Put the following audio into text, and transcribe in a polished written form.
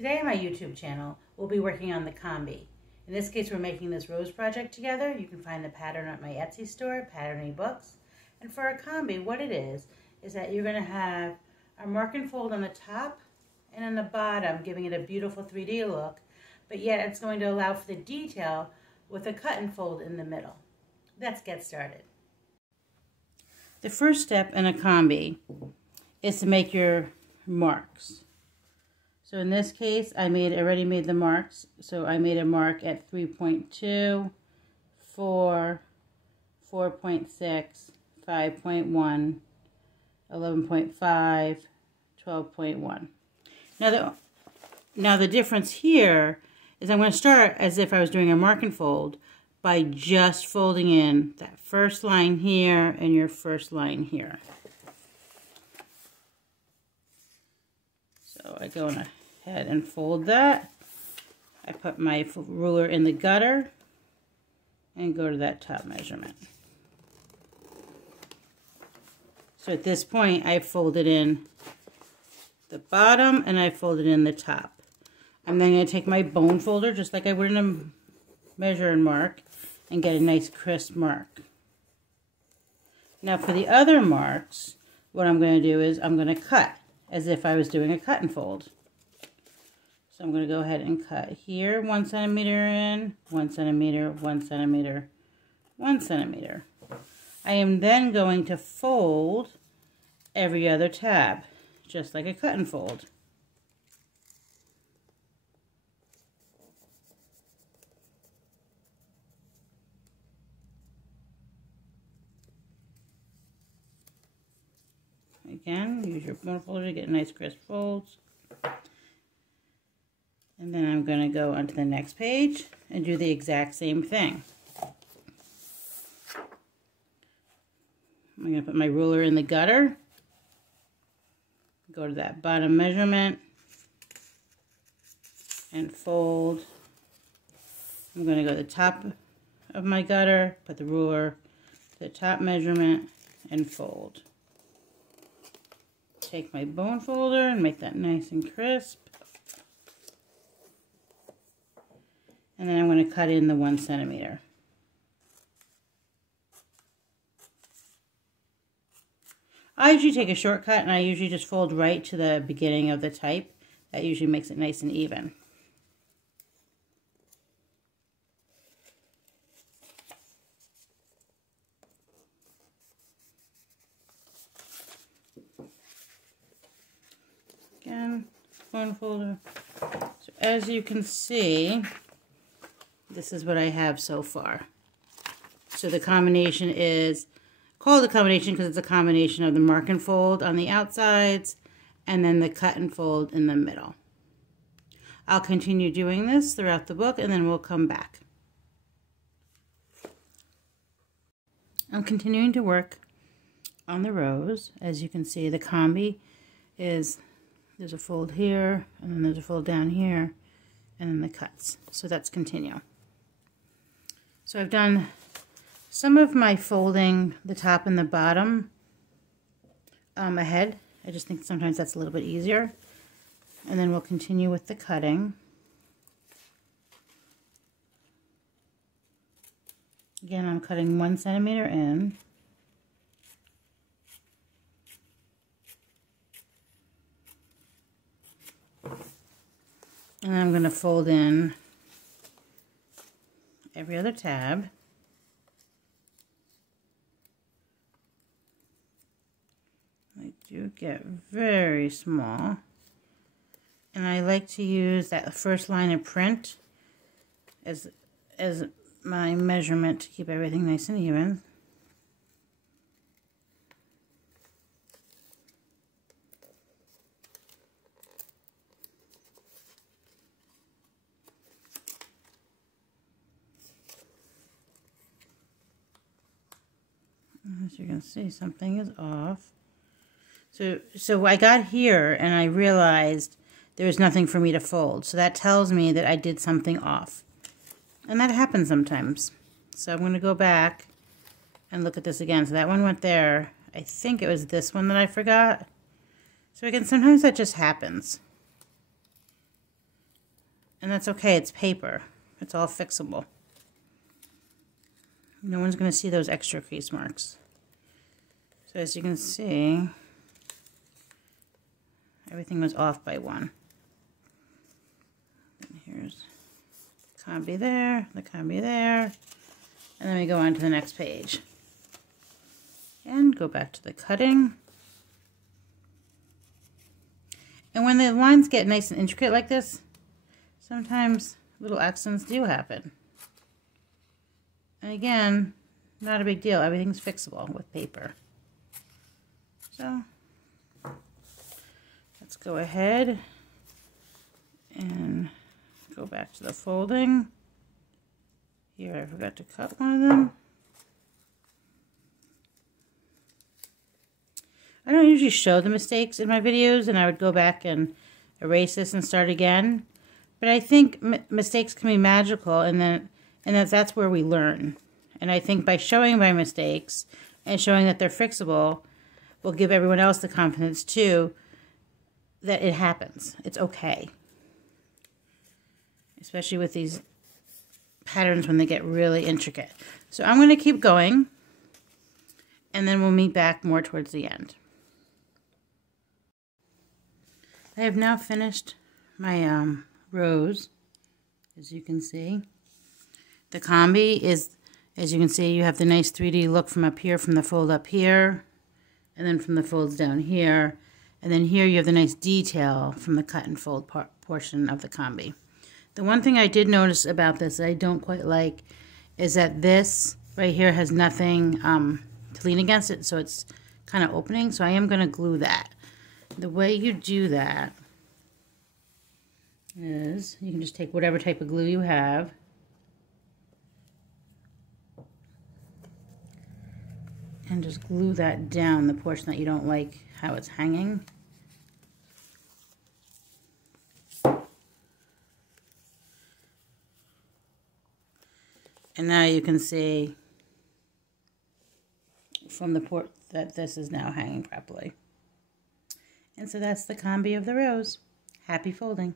Today on my YouTube channel, we'll be working on the Combi. In this case, we're making this rose project together. You can find the pattern at my Etsy store, Patterning Books. And for a Combi, what it is that you're going to have a mark and fold on the top and on the bottom, giving it a beautiful 3D look, but yet it's going to allow for the detail with a cut and fold in the middle. Let's get started. The first step in a Combi is to make your marks. So in this case, I already made the marks. So I made a mark at 3.2, 4, 4.6, 5.1, 11.5, 12.1. Now the difference here is I'm going to start as if I was doing a mark and fold by just folding in that first line here and your first line here. So I go ahead and fold that. I put my ruler in the gutter and go to that top measurement. So at this point, I've folded in the bottom and I've folded in the top. I'm then going to take my bone folder, just like I would in a measure and mark, and get a nice crisp mark. Now for the other marks, what I'm going to do is I'm going to cut as if I was doing a cut and fold. So I'm going to go ahead and cut here 1 centimeter in, 1 centimeter, 1 centimeter, 1 centimeter. I am then going to fold every other tab, just like a cut and fold. Again, use your bone folder to get nice crisp folds. And then I'm going to go onto the next page and do the exact same thing. I'm going to put my ruler in the gutter, go to that bottom measurement, and fold. I'm going to go to the top of my gutter, put the ruler to the top measurement, and fold. Take my bone folder and make that nice and crisp. And then I'm going to cut in the 1 centimeter. I usually take a shortcut and I usually just fold right to the beginning of the type. That usually makes it nice and even. Again, bone folder. So as you can see, this is what I have so far. So the combination is called a combination because it's a combination of the mark and fold on the outsides and then the cut and fold in the middle. I'll continue doing this throughout the book and then we'll come back. I'm continuing to work on the rose. As you can see, the Combi is, there's a fold here and then there's a fold down here and then the cuts. So that's continue. So I've done some of my folding the top and the bottom ahead. I just think sometimes that's a little bit easier. And then we'll continue with the cutting. Again, I'm cutting 1 centimeter in. And then I'm going to fold in every other tab. I do get very small. And I like to use that first line of print as my measurement to keep everything nice and even. As you can see, something is off. So I got here and I realized there was nothing for me to fold. So that tells me that I did something off. And that happens sometimes. So I'm going to go back and look at this again. So that one went there. I think it was this one that I forgot. So again, sometimes that just happens. And that's okay, it's paper. It's all fixable. No one's going to see those extra crease marks. So as you can see, everything was off by 1. And here's the Combi there, the Combi there. And then we go on to the next page. And go back to the cutting. And when the lines get nice and intricate like this, sometimes little accidents do happen. And again, not a big deal. Everything's fixable with paper. So, let's go ahead and go back to the folding. Here, I forgot to cut one of them. I don't usually show the mistakes in my videos, and I would go back and erase this and start again. But I think mistakes can be magical, and that's where we learn. And I think by showing my mistakes and showing that they're fixable will give everyone else the confidence too that it happens. It's okay. Especially with these patterns when they get really intricate. So I'm going to keep going, and then we'll meet back more towards the end. I have now finished my rows, as you can see. The Combi is, as you can see, you have the nice 3D look from up here, from the fold up here, and then from the folds down here. And then here you have the nice detail from the cut and fold portion of the Combi. The one thing I did notice about this that I don't quite like is that this right here has nothing to lean against it, so it's kind of opening. So I am going to glue that. The way you do that is you can just take whatever type of glue you have, and just glue that down, the portion that you don't like how it's hanging. And now you can see from the port that this is now hanging properly. And so that's the Combi of the rose. Happy folding.